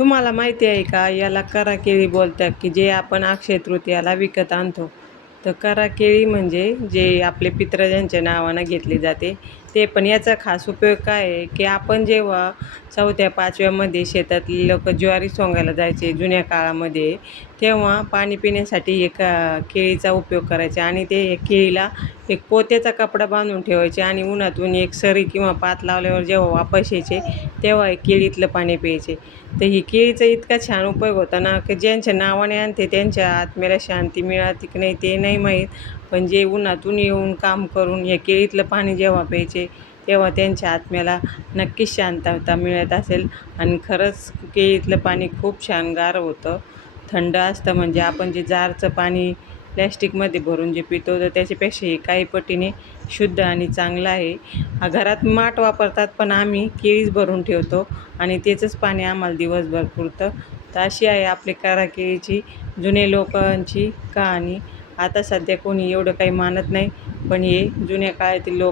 तुम्हाला माहिती आहे का, याला करा केळी बोलतात, की जे आपण अक्षय तृतीयाला विकत आणतो. तर करा केळी म्हणजे जे आपले पितराजांच्या नावानं घेतली जाते ते. पण याचा खास उपयोग काय आहे, की आपण जेव्हा 4थ्या-5व्यामध्ये शेतातली लोकं ज्वारी सोंगायला जायचे जुन्या काळामध्ये, तेव्हा पाणी पिण्यासाठी केळीचा उपयोग करायचे आणि ते केळीला एक पोत्याचा कपडा बांधून ठेवायचे आणि उन्हातून एक सरी किंवा पात लावल्यावर जेव्हा वापस यायचे, तेव्हा हे केळीतलं पाणी प्यायचे. तर ही केळीचा इतका छान उपयोग होता ना, की ज्यांच्या नावाने आणते त्यांच्या आत्म्याला शांती मिळाली की नाही ते नाही माहीत. पण जे उन्हातून येऊन काम करून या केळीतलं पाणी जेव्हा प्यायचे, तेव्हा त्यांच्या आत्म्याला नक्कीच शांतता मिळत असेल. आणि खरंच केळीतलं पाणी खूप छान गार होतं, थंड असतं. म्हणजे आपण जे जारचं पाणी प्लॅस्टिकमध्ये भरून जे पितो, तर त्याच्यापेक्षा हे काही पटीने शुद्ध आणि चांगलं आहे. घरात माठ वापरतात, पण आम्ही केळीच भरून ठेवतो आणि त्याचंच पाणी आम्हाला दिवसभर पुरतं. तर अशी आहे आपली करा केळीची जुने लोकांची कहाणी. आता सध्या कोणी एवढं काही मानत नाही, पण हे जुन्या काळातील लोक